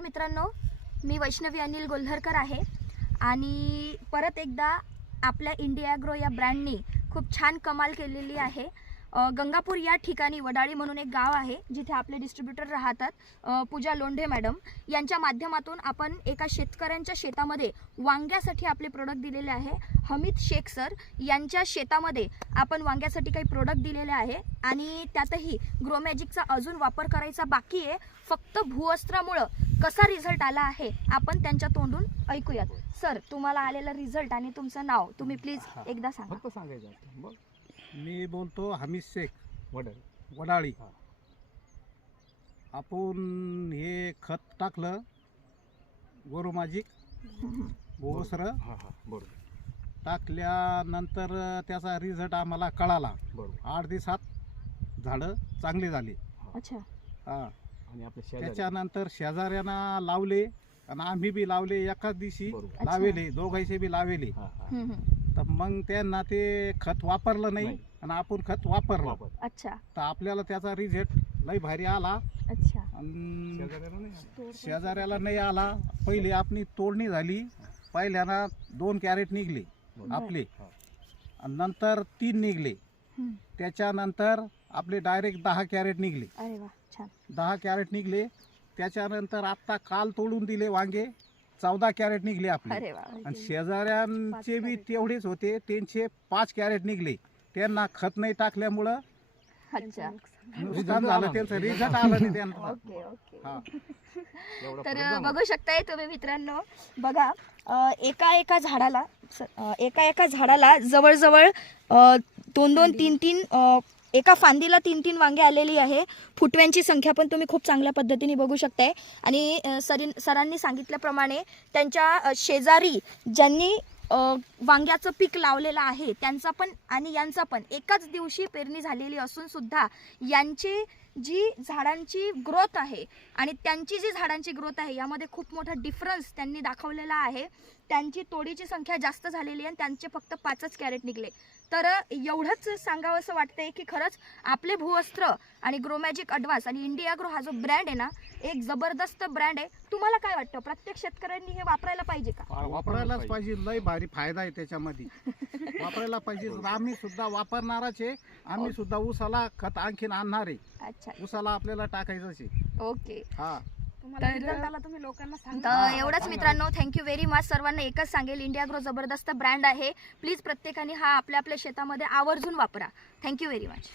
मित्रांनो, मी वैष्णवी अनिल गोल्हरकर आहे आणि परत एकदा आपल्या इंडिया ॲग्रो या ब्रँडने खूप छान कमाल केलेली आहे। गंगापूर या ठिकाणी वडाळी म्हणून एक गाव आहे जिथे आपले डिस्ट्रीब्युटर राहतात, पूजा लोंढे मॅडम यांच्या माध्यमातून आपण एका शेतकऱ्यांच्या शेतामध्ये वांग्यासाठी आपले प्रोडक्ट दिलेले आहे। हमीद शेख सर यांच्या शेतामध्ये आपण वांग्यासाठी काही प्रोडक्ट दिलेले आहे आणि त्यातही ग्रो मॅजिकचा अजून वापर करायचा बाकी आहे। फक्त भूवस्त्रामुळे कसा रिझल्ट आला आहे आपण त्यांच्या तोंडून ऐकूयात। सर, तुम्हाला आलेला रिझल्ट आणि तुमचं नाव तुम्ही प्लीज एकदा सांगा। फक्त सांगायचं मग मी बोलतो हमीद शेख वडाळी। आपण हे खत टाकलं ग्रो मॅजिक भूवस्त्र बरोबर टाकल्यानंतर त्याचा रिझल्ट आम्हाला कळाला। बरोबर 8 दिवसात झाडं चांगली झाली। अच्छा, हा, आणि आपल्या शेजारी त्याच्यानंतर शेजाऱ्यांना लावले आणि आम्ही बी लावले, एकाच दिवशी बरोबर. लावेले, दोघांचे बी लावेले। तर मग त्यांना ते खत वापरलं नाही आणि आपण खत वापरलं। अच्छा, तर आपल्याला त्याचा रिझल्ट लई भारी आला। अच्छा, आणि शेजाऱ्याला नाही शेजाऱ्याला नाही आला। पहिले आपली तोडणी झाली, पहिल्याना 2 कॅरेट निघले आपले, आणि नंतर 3 निघले, त्याच्यानंतर आपले डायरेक्ट 10 कॅरेट निघले। अरे वा, छान। 10 कॅरेट निघले, त्याच्यानंतर आता काल तोडून दिले वांगे 14 कॅरेट निघले आपले। अरे वा, आणि शेजाऱ्यांचे बी तेवढेच होते, त्यांचे 5 कॅरेट निघले। त्यांना खत नाही टाकल्यामुळं अच्छा, नुकसान झालं, त्यांचं रिझल्ट आलं नाही त्यांना। Okay okay. हा, तर बघू शकताय तुम्ही मित्रांनो, बघा एका एका झाडाला जवळजवळ 2-2, 3-3 एका फांदीला 3-3 वांगे आलेली आहे। फुटव्यांची संख्या पण तुम्ही खूप चांगल्या पद्धतीने बघू शकताय। आणि सरांनी सांगितल्याप्रमाणे त्यांच्या शेजारी ज्यांनी वांग्याचं पीक लावलेलं आहे त्यांचा पण आणि यांचा पण एकाच दिवशी पेरणी झालेली असून सुद्धा यांची जी झाडांची ग्रोथ आहे आणि त्यांची जी झाडांची ग्रोथ आहे यामध्ये खूप मोठा डिफरन्स त्यांनी दाखवलेला आहे। त्यांची तोडीची संख्या जास्त झालेली आहे आणि त्यांचे फक्त 5च कॅरेट निघले। तर एवढंच सांगावं असं वाटतंय की खरंच आपले भूवस्त्र आणि ग्रो मॅजिक ॲडव्हान्स आणि इंडिया ॲग्रो हा जो ब्रँड आहे ना, एक जबरदस्त ब्रँड आहे। तुम्हाला काय वाटतं, प्रत्येक शेतकऱ्यांनी हे वापरायला पाहिजे का? वापरायलाच पाहिजे, लय भारी फायदा आहे त्याच्यामध्ये। वापरायला पाहिजे, आम्ही सुद्धा वापरणारच आहे। आम्ही सुद्धा ऊसाला खत आणखीन आणणार आहे। अच्छा, ऊसाला आपल्याला टाकायचंच आहे। ओके, हा, तुम्ही लोकांना सांगा। एवढंच मित्रांनो, थँक्यू व्हेरी मच। सर्वांना एकच सांगेल, इंडिया ॲग्रो जबरदस्त ब्रँड आहे। प्लीज प्रत्येकाने हा आपल्या आपल्या शेतामध्ये आवर्जून वापरा। Thank you very much.